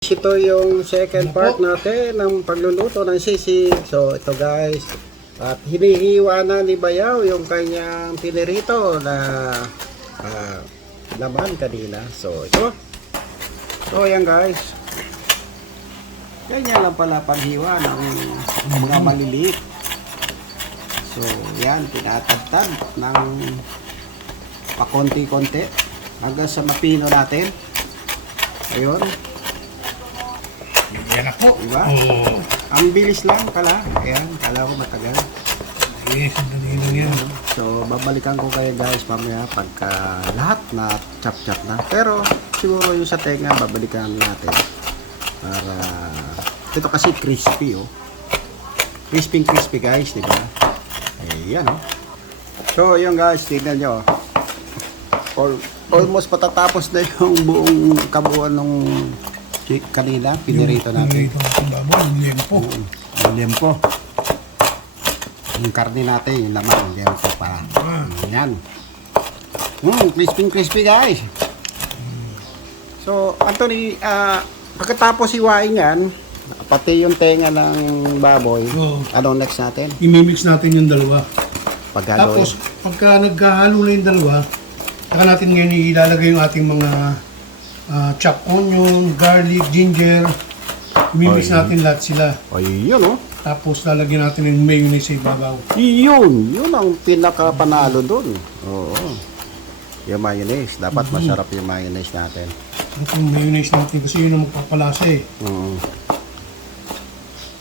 Ito yung second part natin ng pagluluto ng sisig. So ito guys, at hinihiwa na ni Bayaw yung kanyang pinirito na laman kanina. So ito. So yan guys. Ganyan lang pala paghiwa ng mga maliliit. So yan, tinatagtag ng pakonti-konti hanggang sa mapino natin. Ayun. Yan ako. Diba? Oo. Ang bilis lang pala. Ayan, kala ko matagal. Yes, sandali lang yan. So, babalikan ko kayo guys mamaya pagka lahat na chop-chop na. Pero, siguro yung sa tenga, babalikan natin. Para, ito kasi crispy oh. Crispy guys, diba? Ayan oh. So, yun guys, tignan nyo. Almost patatapos na yung buong kabuuan ng kanina, pinirito natin. Pinirito natin baboy, yung lempo. Yung lempo. Yung karne natin, yung laman, yung lempo pa. Yan. Crispy guys. So, Anthony, pagkatapos iwain yan, pati yung tenga ng baboy, anong next natin? I-mix natin yung dalawa. Paghalo. Tapos, pagka nagkahalo na yung dalawa, saka natin ngayon ilalagay yung ating mga chopped onion, garlic, ginger. I-mix natin lahat sila. O yun oh. Tapos lalagyan natin yung mayonnaise sa ibabaw. Yun ang pinakapanalo dun. Oo. Yung mayonnaise. Dapat masarap yung mayonnaise natin. Ito yung mayonnaise natin kasi yun ang magpapalasa eh.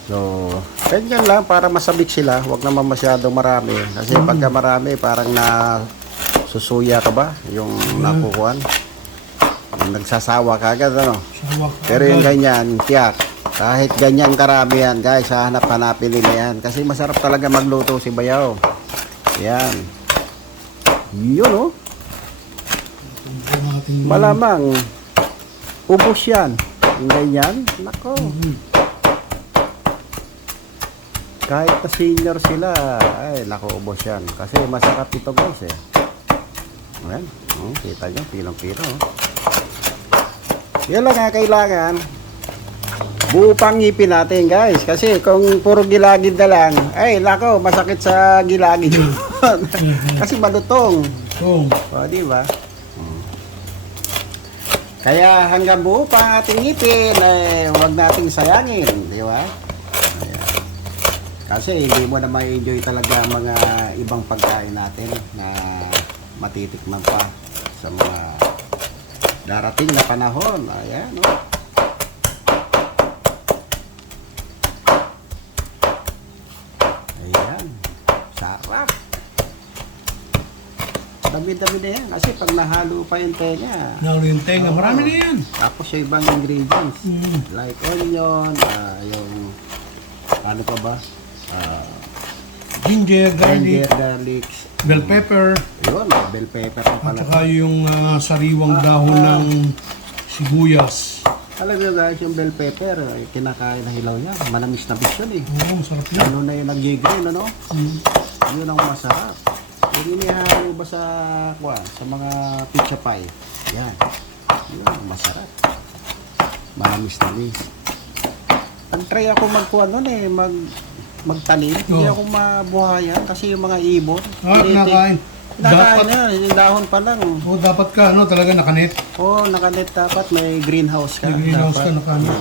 So, ganyan lang para masabik sila. Huwag naman masyadong marami. Kasi pagka marami, parang susuya ka ba? Yung nakukuhan. Yung nagsasawa ka agad, ano? Pero yung ganyan, tiyak. Kahit ganyan karami yan, guys, hanap-hanapin nila yan. Kasi masarap talaga magluto si Bayaw. Yan. Yun, oh. Malamang, ubos yan. Yung ganyan, nako. Kahit na senior sila, ay, nako, ubos yan. Kasi masarap ito, guys, eh. Ayan, kita nyo, pilong-pilo, oh. Yan lang nga kailangan. Buo pang ngipin natin guys. Kasi kung puro gilagid na lang, ay lako, masakit sa gilagid. Kasi malutong. O, diba? Kaya hanggang buo pa ang ating ngipin, huwag nating sayangin. Diba? Kasi hindi mo na ma-enjoy talaga ang mga ibang pagkain natin na matitikman pa sa mga darating na panahon. Ayan, oh. Ayan. Sarap. Dami-dami na yan. Kasi pag nahalo pa yung tenga. Nahalo yung tenga. Marami na yan. Tapos yung ibang ingredients. Like onion, yung ano pa ba? Ginger, Garlic. Bell pepper. Yun, bell pepper pa At pala. saka yung sariwang dahon ng sibuyas. Alam nyo guys, yung bell pepper, kinakain na hilaw yan. Manamis na bis yun eh. Oo, masarap yan. Ano na yung nag-green, ano? Yun ang masarap. Yung inihalo ba sa mga pizza pie? Yan. Yun ang masarap. Manamis na bis. Nag-try ako magkuha nun eh, magtanim. Hindi ako mabuhayan kasi yung mga ibon. Nakain. Nakain na yan, yung dahon pa lang. Dapat ka, talaga nakanet. Nakanet dapat, may greenhouse ka. May greenhouse ka, nakanet.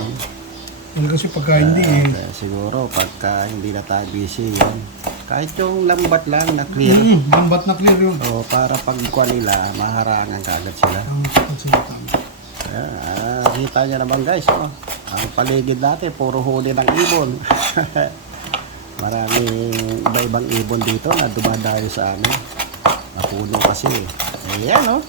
Kasi pagka hindi siguro, pagka hindi na tayo busy yun. Kahit yung lambat lang na clear. Lambat na clear yun. Para pagkuha nila, maharangan ka agad sila. Kita nyo naman guys, ang paligid natin, puro huli ng ibon. Maraming iba-ibang ibon dito na dumadayo sa amin. Napuno kasi. Ayan, oh.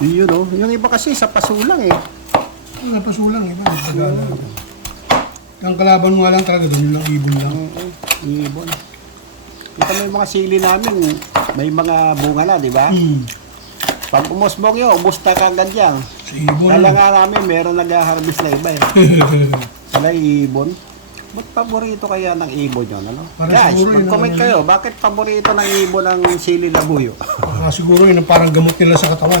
Yun, oh. Yung iba kasi sa pasulang, eh. Pasulang, iba. Ang kalaban mo nga lang talaga, doon lang ibon lang. Ibon. Kita mo yung mga sili namin, may mga bunga na, di ba? Pag umusbog yun, umusta ka agad yan. Sa ibon. Kala nga namin, meron nag-harvest na iba, eh. Sila ibon. Ba't paborito kaya ng ibon yun, ano? Parang Guys, siguro yun mag-comment ang- kayo, bakit paborito ng ibon ng sili labuyo? Baka siguro yun ang parang gamot nila sa katawan.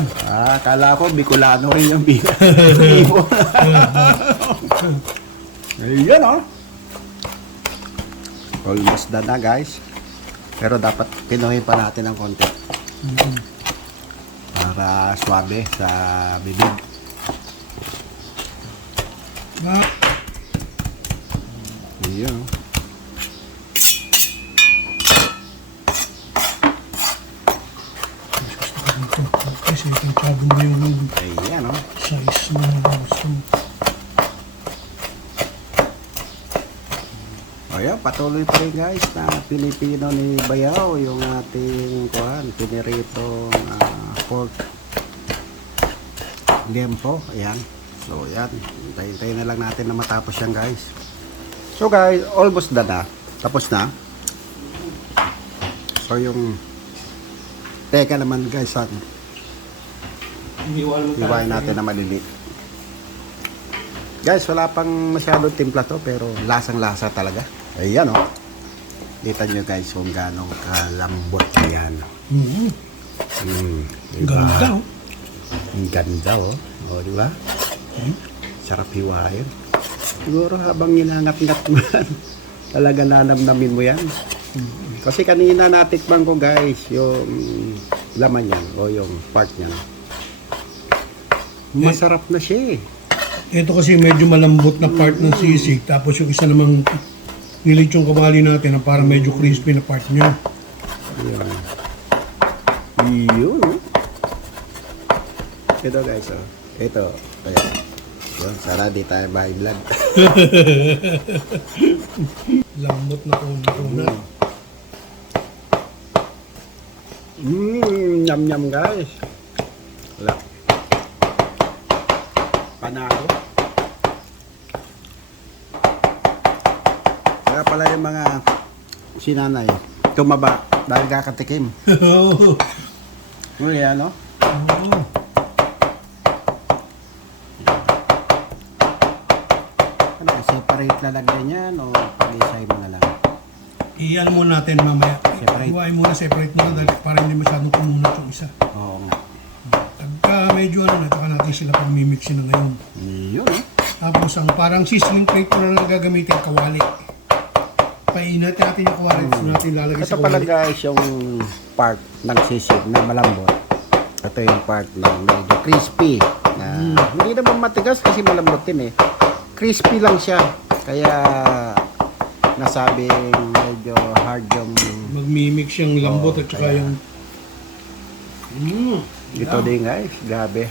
Kala ko Bicolano rin yung ibon. Ayan, oh. Almost done na, guys. Pero dapat pinuhin pa natin ng konti. Para swabe sa bibig. Ah, Ayan, oh. ito. Kasi itong tsabo mo yung Ayan, oh. size na gusto. Ayan, patuloy pa rin guys na Pilipino ni Bayaw yung ating piniritong pork liempo. Ayan. So, ayan. Hintayin na lang natin na matapos yan guys. So guys, almost done na. Tapos na. So, yung teka naman guys, iwain natin na maliliit. Guys, wala pang masyadong timpla to pero lasang-lasa talaga. Ayan, oh. Kita nyo guys kung gano'ng kalambot yan. Diba? Ganda, oh. Ang ganda, oh. O, diba? Sarap hiwain. Siguro habang ninangat-ngat mo yan, talaga nanamnamin mo yan. Kasi kanina natikman ko guys yung laman yan o yung part niyan. Masarap na siya eh. Ito kasi medyo malambot na part ng sisig. Tapos yung isa namang nilitsong kamali natin na parang medyo crispy na part niya. Ayan. Yun. Oh. Ito guys, oh. Ito. Ayan. Yun, sana di tayo by vlog. Lambot na kuna. Yum guys. Wala. Panalo. Kaya pala yung mga sinanay tumaba dahil kakatikim. Oo. Uli ano? Oo. Ano, separate lalagyan yan o pag-isay mo na lang? Iyan muna natin mamaya. Separate. Iwain muna, separate muna dahil para hindi masyadong kumunat yung isa. Oo nga. Pagka medyo ano na, saka natin sila pang mimixin na ngayon. Yun eh. Tapos ang parang sizzling plate na lang gagamitin, kawali. Painat natin yung kawali, tapos natin lalagay Ito sa pala kawali. guys yung part ng sisig na malambot. Ito yung part ng medyo crispy. Na hindi naman matigas kasi malambot din eh. Crispy lang siya. Kaya nasabing medyo hard yung Magmimix yung lambot at saka kaya- yung... ito din guys. Gabi.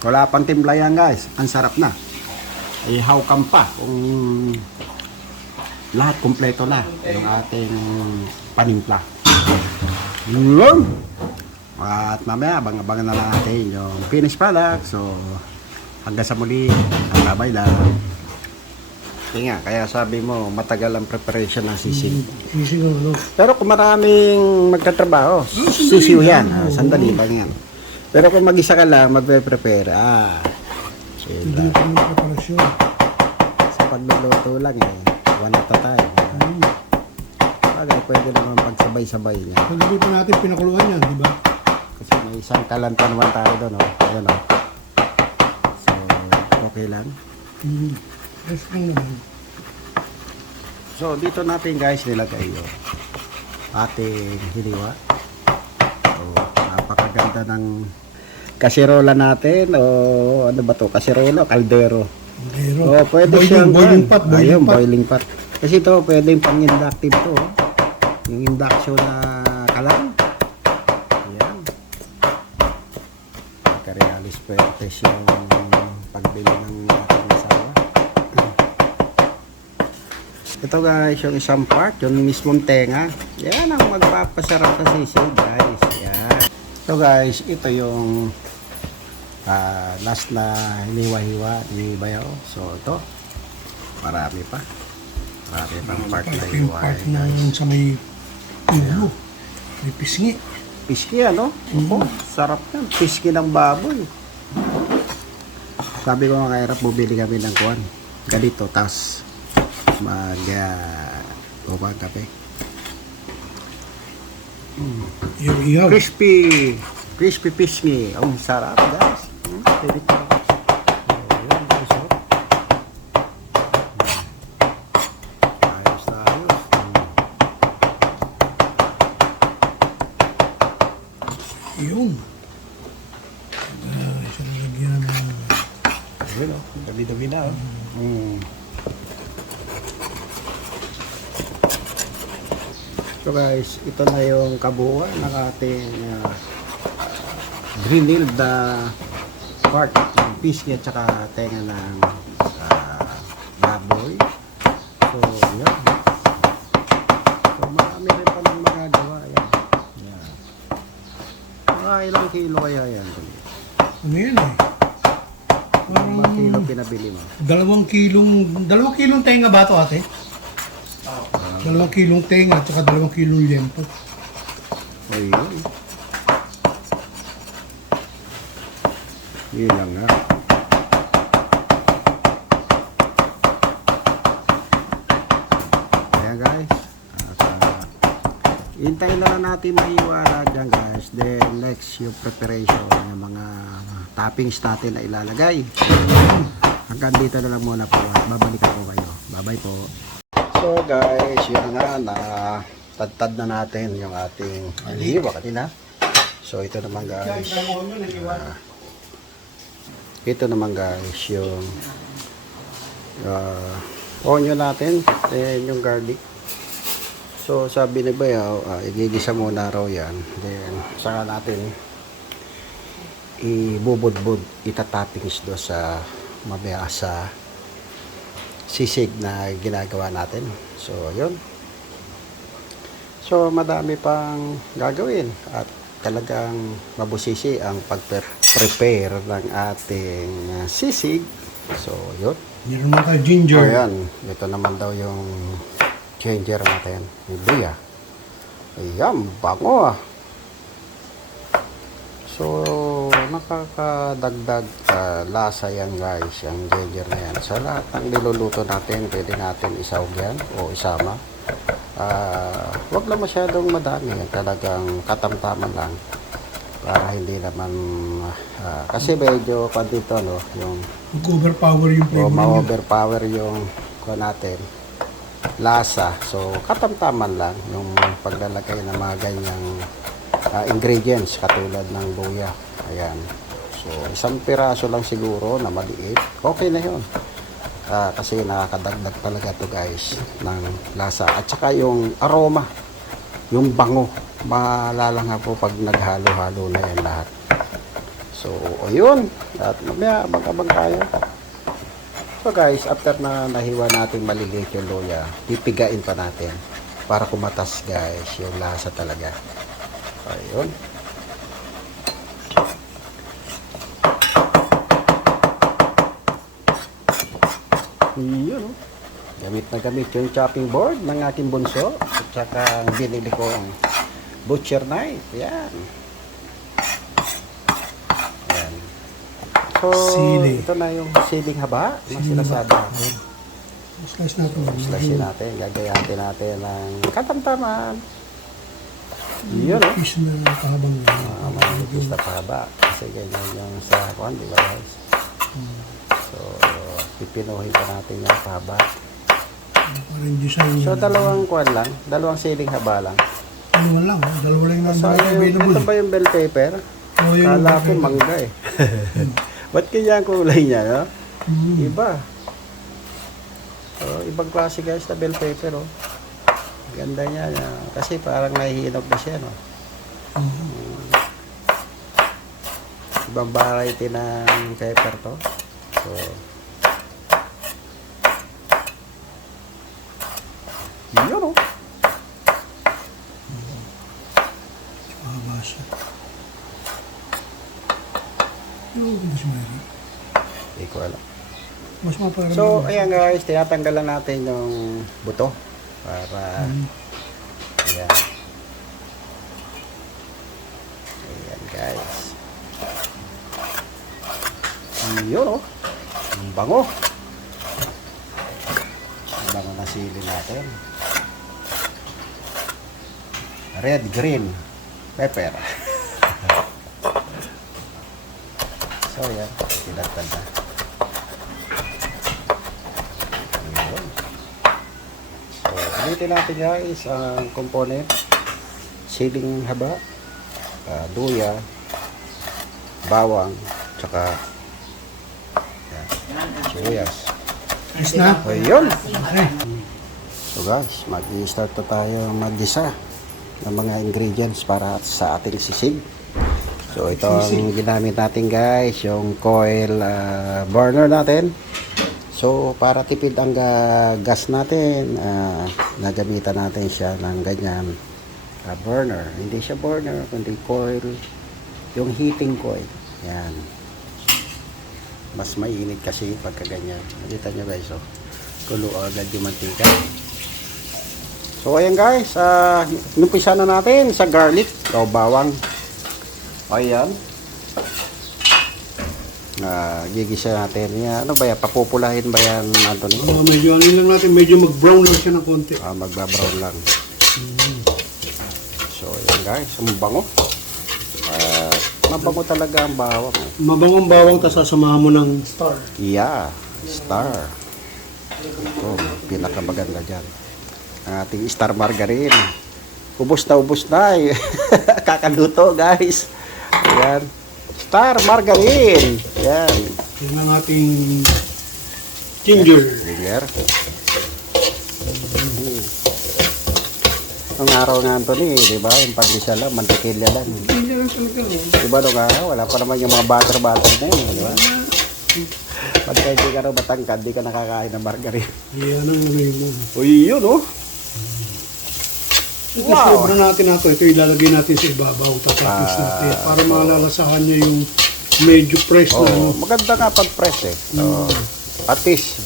Wala pang timpla yan guys. Ang sarap na. Ihaw kam pa kung lahat kumpleto na yung ating panimpla. Yun. At mamaya abang-abangan na lang natin yung finished product. So hanggang sa muli. Bye-bye lang. Nga, kaya sabi mo matagal ang preparation ng sisig. Sisig ano. Pero kung maraming magtatrabaho, sisiw yan. Sandali lang yan. Pero kung mag-isa ka lang, magpe-prepare. Chill Hindi lang. na tayo ng preparasyon. Sa pagluluto lang eh. One at a time. Bagay, pwede naman pagsabay-sabay niya. Pagdabi pa natin, pinakuluan yan, di ba? Kasi may isang kalanta naman tayo doon. Oh. Ayan oh. So, okay lang. Yes lang naman. So, dito natin guys nilagay yung ating hiniwa. So, napakaganda ng kasirola natin. O ano ba to? Kasirola, kaldero. Pero, Oh, pwede siyang boiling pot, Ayun, boiling pot. boiling pot. Kasi ito pwedeng pang-inductive to. Oh. Yung induction na kalan. Ayan. Pagka-realis Fuertes yung pagbili ng ating asawa. Ito guys, yung isang part, yung mismong tenga. Yan ang magpapasarap sa sisig guys. Yan. So guys, ito yung last na hiniwa-hiwa ni Bayaw. So ito, marami pa. Marami pang part na Yung hiwa. part na yung sa may ulo. May pisngi. Piski ano? Opo, sarap yan. Piski ng baboy. Sabi ko mga kairap, bumili kami ng kuwan. Ganito, tas mag kuha kape. Iyaw. Crispy pisngi. Ang sarap guys. Pwede ko lang. Ayun, guys, oh. Ayos na ayos. Yun. Isa na lagyan ng... Ayun, oh. Dami-dami na, oh. So guys, ito na yung kabuuan ng ating grilled part ng pisngi at saka tenga ng baboy. So, yan. So, marami rin pa ng magagawa. Yan. Yan. Mga ilang kilo kaya yan? Ano yun eh? Ilang kilo pinabili mo? 2 kilong tenga ba ito ate? 2 kilong tenga at saka 2 kilong liempo. O yun. Yun lang nga. Ayan guys. Hintayin na lang natin maiwala dyan guys. Then next yung preparation ng mga toppings natin na ilalagay. Hanggang dito na lang muna po. Babalikan ko kayo. Bye bye po. So guys, yun na nga. Tad na natin yung ating hiwa kanina. So ito naman guys. Ito naman guys yung onion natin. Then yung garlic. So sabi ni Bayaw, igigisa muna raw yan. Then saka natin ibubudbud, itatoppings do sa mamaya sa sisig na ginagawa natin. So yun. So madami pang gagawin at talagang mabusisi ang pag-prepare ng ating sisig. So yun. Meron naman tayo ginger. So yan. Ito naman daw yung ginger natin. Yung luya. Ayan, bango ah. So, nakakadagdag lasa yan guys, yung ginger na yan. Sa lahat ng niluluto natin, pwede natin isawag yan o isama. Wag lang masyadong madami. Talagang katamtaman lang. Para hindi naman, kasi medyo dito, no, yung Mag-overpower yung flavor niya. ma-overpower yung natin lasa. So, katamtaman lang yung paglalagay ng mga ganyang ingredients katulad ng luya. Ayan. So, isang piraso lang siguro na maliit. Okay na yun. Kasi nakakadagdag talaga to guys ng lasa. At saka yung aroma, yung bango. Maalala nga po pag naghalo-halo na yan lahat. So, ayun. At mamaya, abang-abang tayo. So guys, after na nahiwa natin maliliit yung luya, pipigain pa natin para kumatas guys yung lasa talaga. Ayun. Yun, oh. Gamit na gamit yung chopping board ng aking bunso at saka binili kong butcher knife. Yan. Yan. So, Sili. ito na yung siling haba na sinasabi natin. Slice natin. Slice natin, gagayatin natin ng katamtaman. Yun, oh. Fish na kahabang Manipis na pahaba. Kasi ganyan yung sa kuwan, di ba guys? So, pipinuhin pa natin yung pahaba. Parang design niya. So, dalawang kuwan lang, dalawang siling haba lang. Ano lang, dalawa lang na So, available. ito ba yung bell pepper? Oh, yun yung Kala ko bell pepper. mangga eh. Ba't kaya ang kulay niya, no? Iba. So, ibang klase guys na bell pepper, oh. Ganda niya. Kasi parang nahihinog na siya, no? Ibang variety ng pepper to. So, yun, oh. Mahaba siya. Yung mas mahirap. Hindi ko alam. Mas maparang. So, ayan guys, tinatanggalan natin yung buto para ayan. Ayan guys. Yun, oh. Ang bango. Ang bango na sili natin. Red, green, pepper. So, yan. Sinagtan na. Ayun. So, ulitin natin guys ang component. Siling haba, luya, bawang, tsaka sibuyas. Ayos na. Ayun. Okay. So guys, mag-i-start na tayo mag-gisa ng mga ingredients para sa ating sisig. So ito ang ginamit natin guys, yung coil burner natin. So para tipid ang gas natin, nagamitan natin siya ng ganyan burner. Hindi siya burner, kundi coil, yung heating coil. Yan. Mas mainit kasi pagka ganyan. Nakita nyo guys, oh. Kulo agad yung mantika. So ayan guys, inumpisa na natin sa garlic o bawang. Ayan. Gigisa natin. Yan. Ano ba yan? Papupulahin ba yan, Anthony? Medyo ano lang natin, medyo mag-brown lang siya ng konti. Magba-brown lang. So ayan guys, ang bango. Mabango talaga ang bawang. Mabangong bawang, tapos sasamahan mo ng star. Yeah, star. Ito, pinakamaganda dyan. Ang ating star margarine. Ubus na eh. Kakaluto guys. Ayan. Star margarine. Ayan. Yan ang ating ginger. Ginger. Ang araw nga Anthony, di ba? Yung pandesal lang, mantikilya lang. Ginger lang talaga. Di ba nung araw, wala pa naman yung mga butter na yun, di ba? Pagka hindi ka raw matangkad, di ka nakakain ng margarine. Yan ang ano mo. Uy, yun oh. Ito sobra natin na ito. Ito ilalagay natin sa ibabaw. Tatapos natin. Para malalasahan niya yung medyo fresh na ano. Maganda nga pag fresh eh. So, at least,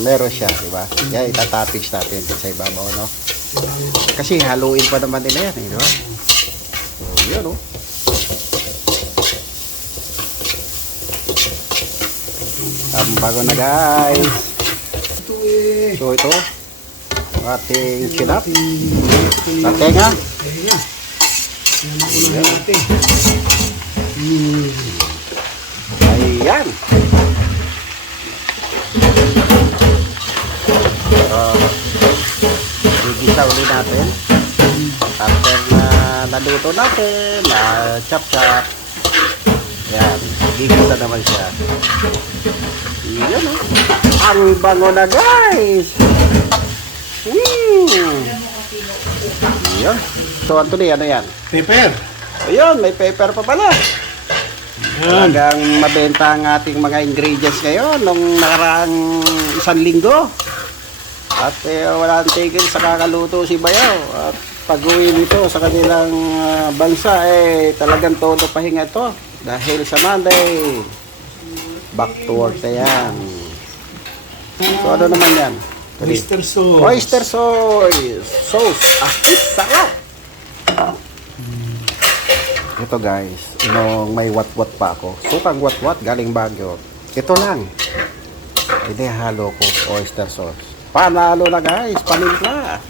meron siya, di ba? Kaya itatapis natin sa ibabaw, no? Kasi haluin pa naman nila yan, eh, di ba? So, yun oh. Ang bago na guys. Ito eh. So, ito. Ang ating chinap. Sa tenga. Ayan. Yan ang unahin natin. Ayan. Igisa ulit natin. After na naluto natin, chop-chop. Ayan. Igisa naman siya. Ayan oh. Ang bango na guys. Ayan. So Anthony, ano yan? Pepper. Ayun, may pepper pa pala. Yan. Talagang mabenta ang ating mga ingredients ngayon nung nakaraang isang linggo. At wala ang tigil sa kakaluto si Bayaw. At pag-uwi nito sa kanilang bansa, talagang todo pahinga to. Dahil sa Monday, back to work na yan. So ano naman yan? Oyster sauce. Oyster sauce. Sarap! Ito guys, nung may wat-wat pa ako, sukang wat-wat galing Baguio. Ito lang. Hindi halo ko oyster sauce. Panalo na guys, panimpla.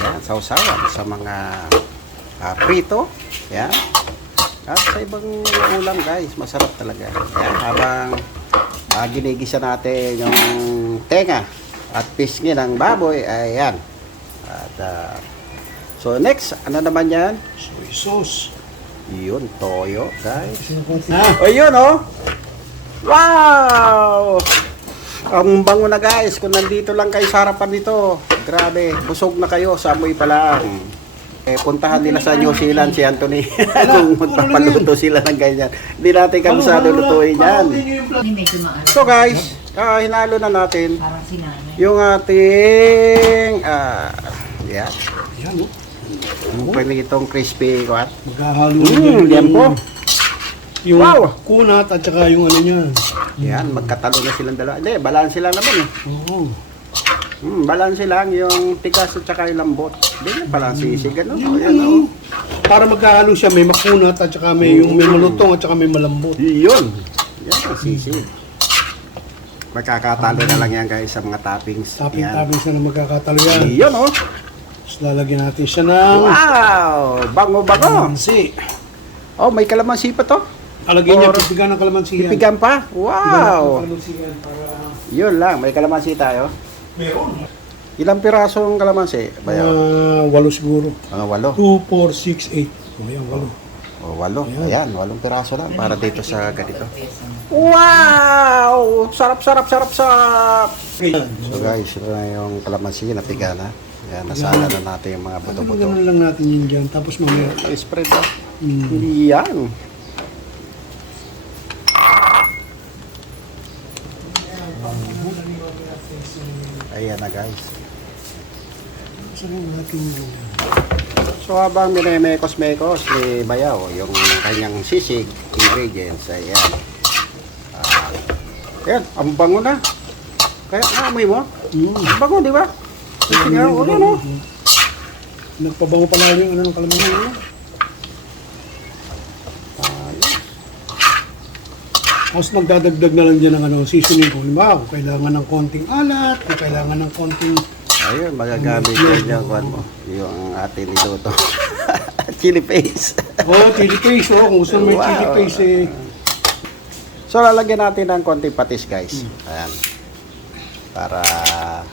Yan, sausawan sa mga prito. Yan. At sa ibang ulam guys, masarap talaga. Yan, habang ginigisa natin yung tenga at pisngi ng baboy, ayan. At so next, ano naman yan? Soy sauce. Yun, toyo guys. Ah, O yun oh. Wow! Ang bango na guys, kung nandito lang kayo sa harapan nito, grabe, busog na kayo sa amoy pa lang. Puntahan nila sa New Zealand si Anthony kung magpapaluto sila ng ganyan. Hindi natin kabisado lutuin yan. So guys, hinalo na natin Parang sinanay. yung ating yan. yan oh. Panitong crispy what? Maghahalo Yan po. yung Wow! kunat at saka yung ano niya. Yan, magkatalo na silang dalawa. Hindi, balanse lang naman eh. Oo. Balanse lang yung tigas at saka yung lambot. Hindi na palang sisig, ano? Yun, Ayan, oh. para magkahalo siya, may makunat at saka may yung may malutong at saka may malambot. Yun. Yan ang sisig. Magkakatalo na lang yan guys sa mga toppings. Tapping siya na magkakatalo yan. Yan oh. Tapos lalagyan natin siya ng Wow! Bango-bango. kalamansi. Oh, may kalamansi pa to. Alagyan niya Or- pipigan ng kalamansi yan. Pipigan pa? Wow! Kalamansi yan para... Yun lang, may kalamansi tayo. Meron. Ilang pirasong kalamansi? Bayaw? 8 siguro. Mga 8. 2, 4, 6, 8. O yan, 8. O, 8. Ayan, 8 piraso lang para dito sa ganito. Wow! Sarap, sarap, sarap, sarap! So guys, ito na yung kalamansi na piga na. Ayan, nasala na natin yung mga buto-buto. Ganun lang natin yun dyan. Tapos mamaya. I-spread na. Mm. Yan. Ayan na guys. Saan yung ating... So habang minemekos-mekos ni Bayaw yung kanyang sisig ingredients, ayan. Ayan, ang bango na. Kaya naamoy mo? Ang bango, di ba? Tingnan mo, ano? Nagpabango pa lang yung ano ng kalamansi. Tapos magdadagdag na lang dyan ng ano, seasoning kung halimbawa, kung kailangan ng konting alat, kung kailangan ng konting Ayun, magagamit ko dyan, kuhan mo. Yung ating niluto. Chili paste. chili paste, kung gusto mo may Wow. chili paste eh. So lalagyan natin ng konting patis guys. Ayan. Para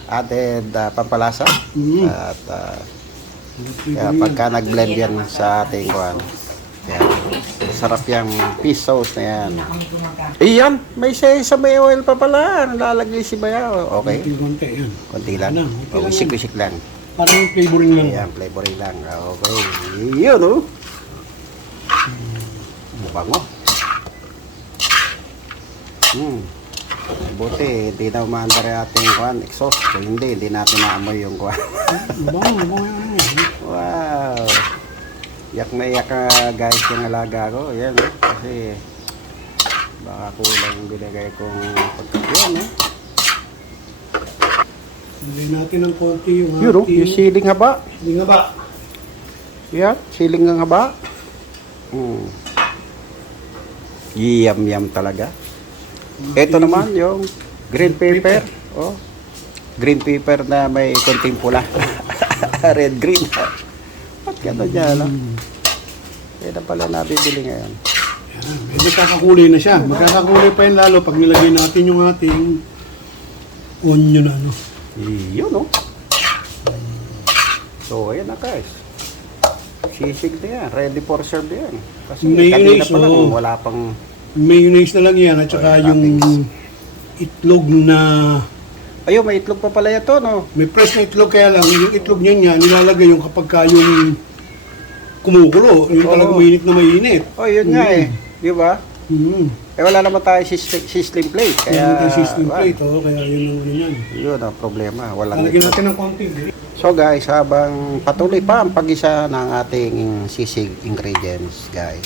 added pampalasa. At kaya pagka nag-blend yan sa ating kuhan. Ayan. Sarap yung fish sauce na yan. Iyan, may sesame oil pa pala. Lalagay si Bayaw. Okay. Konti, yan. Konti lang. Ano, okay lang Wisik-wisik lang. Parang flavoring lang. Ayan, flavoring lang. Okay. Yun oh. Bango. Buti, hindi na umandar yung ating kuhan, exhaust. Kung hindi natin naamoy yung kuhan. Bango yan. Wow. Yak na yak guys yung alaga ko. Ayan oh. Kasi baka kulang yung binigay kong pagkakuhan eh. Lagyan natin ng konti yung Yun oh, yung siling haba. Hindi nga ba? Yan, siling ng haba. Yum talaga. Ito naman yung green pepper. Oh. Green pepper na may konting pula. Red green. Ba't gano'n niya, no? Kaya na pala nabibili ngayon. Yan, may magkakakulay na siya. Magkakakulay pa yan lalo pag nilagay natin yung ating onion ano. Yun, no? So, ayan na guys. Sisig na yan. Ready for serve yan. Kasi kanina Mayonnaise, pa lang, oh. wala pang... Mayonnaise na lang yan at saka yung yung itlog na Ayun, may itlog pa pala ito, no? may fresh na itlog kaya lang yung itlog niya nilalagay yung kapag ka yung kumukulo, yung Oo. talagang mainit na mainit. Oh, yun nga eh. Di ba? Mm. Wala naman tayo sizzling plate. Kaya Kaya, system plate, kaya yun ang ano yan. yun ang problema. Walang Lalagyan itlog. natin ng konting green. So guys, habang patuloy pa ang pag-isa ng ating sisig ingredients, guys.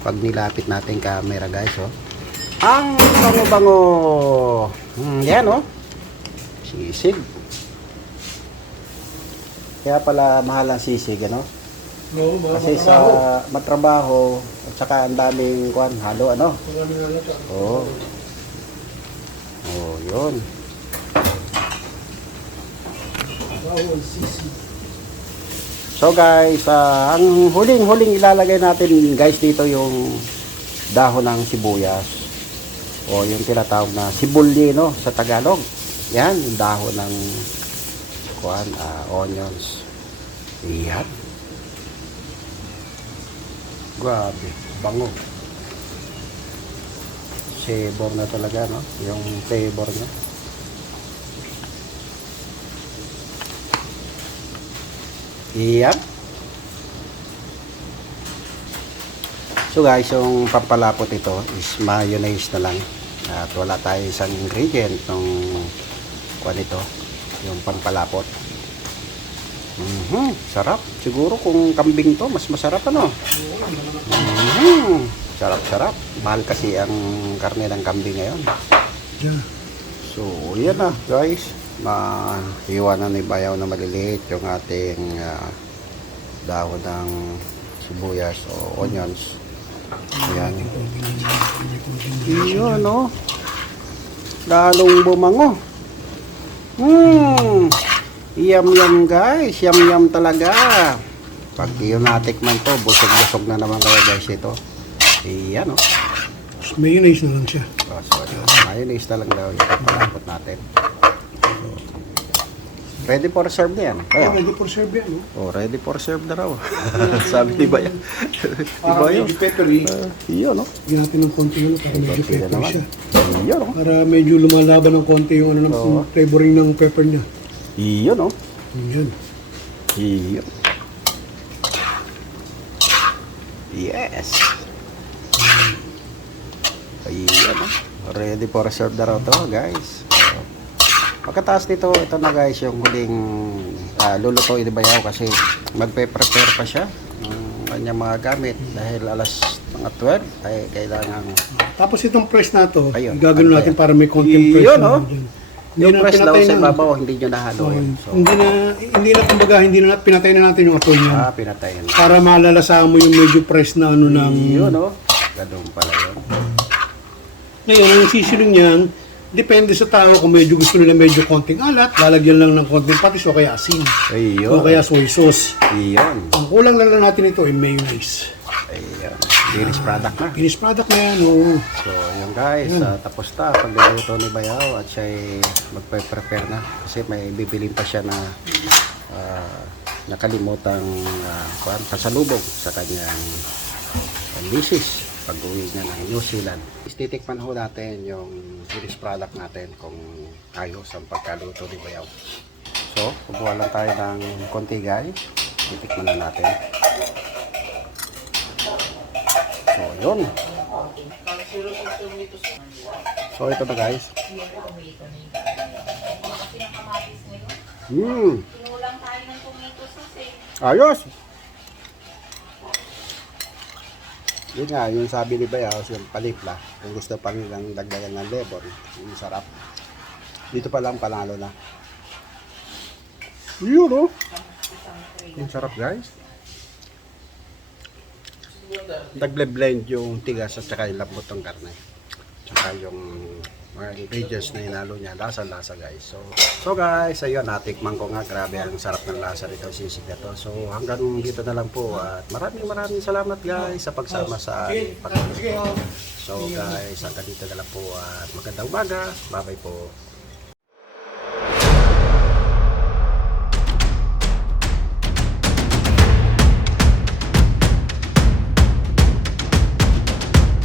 Pag nilapit natin camera, guys, oh. Ang bango-bango. Yan, oh. Sisig. Kaya pala mahal ang sisig, ano? No, Kasi sa matrabaho at saka ang daming kuan, halo, ano? Oo. Oh, yun. So guys, ang huling ilalagay natin guys dito yung dahon ng sibuyas o yung tinatawag na sibulye, no, sa Tagalog. Yan, yung dahon ng kuan, onions. Yan. Grabe, bango. Sabor na talaga, no? Yung flavor niya. Iyan. So guys, yung pampalapot ito is mayonnaise na lang. At wala tayo isang ingredient ng kuan ito, yung pampalapot. Sarap. Siguro kung kambing to, mas masarap, ano? Sarap. Mahal kasi ang karne ng kambing ngayon. Yeah. So, yan na guys. Iwan na ni Bayaw na maliliit yung ating dahon ng sibuyas o onions. Ayan. Yun, no? lalong bumango. Yum guys, yum talaga. Pag yun natikman to, busog-busog na naman kayo guys ito. Iyan oh. Mayonnaise na lang siya. So, mayonnaise na lang daw yung papalapot natin. So, ready for serve na yan. Kaya, Ready for serve yan, no? oh, ready for serve na raw. Sabi ni Bayan. Para medyo peppery. Iyon, no? Lagyan natin ng konti ano, para medyo Konti na peppery naman. siya. Iyon, no? Para medyo lumalaban ng konti yung ano, Oo. ng flavoring ng pepper niya. Iyon, no? Yan. Iyon. Yes. Iyon, no? Ready for serve na raw to, guys. So, pagkataas nito, ito na guys, yung huling lulutuin ni Bayaw kasi magpe-prepare pa siya ng kanyang mga gamit dahil alas mga 12 ay kailangan Tapos itong press na to, Ayun. gagawin natin para may konting press Iyon, na oh. dyan. yung press daw pinatay sa na- ibabaw, hindi nyo nahaluin. So, hindi na kumbaga, hindi na pinatay na natin yung apoy niya. pinatay na. Para malalasa mo yung medyo press na ano ng... Yun, no? Ganun pala yun. Ngayon, ang sisiling niyan, depende sa tao kung medyo gusto nila medyo konting alat, lalagyan lang ng konting patis o kaya asin. Ayun. O kaya soy sauce. Ayun. Ang kulang lang natin ito ay mayonnaise. Ayun. Finished product na. Finished product na yan, oo. So, yun guys, tapos na pagluluto ni Bayaw at siya ay magpe-prepare na kasi may bibilin pa siya na nakalimutang pasalubong sa kanyang misis pag-uwi niya ng New Zealand. Titikman ho natin yung finished product natin kung ayos ang pagkaluto ni Bayaw. So, kukuha lang tayo ng konti guys. Titikman na natin. So, yun. So, ito na guys. Tinulang tayo ng tomato sauce eh. Ayos! Yun nga, yung sabi ni Bayaw, yung palimpla. Kung gusto pa nilang dagdagan ng lebon, yung sarap. Dito pa lang panalo na. Yun oh! Yung sarap guys. Nagle-blend yung tigas at saka yung lambot ng karne. Tsaka yung mga ingredients na hinalo niya, lasa-lasa guys. So guys, ayun, natikman ko nga, grabe ang sarap ng lasa nito, sisig na to. So hanggang dito na lang po at maraming salamat guys sa pagsama sa ating pag-video. So guys, hanggang dito na lang po at magandang umaga. Bye bye po.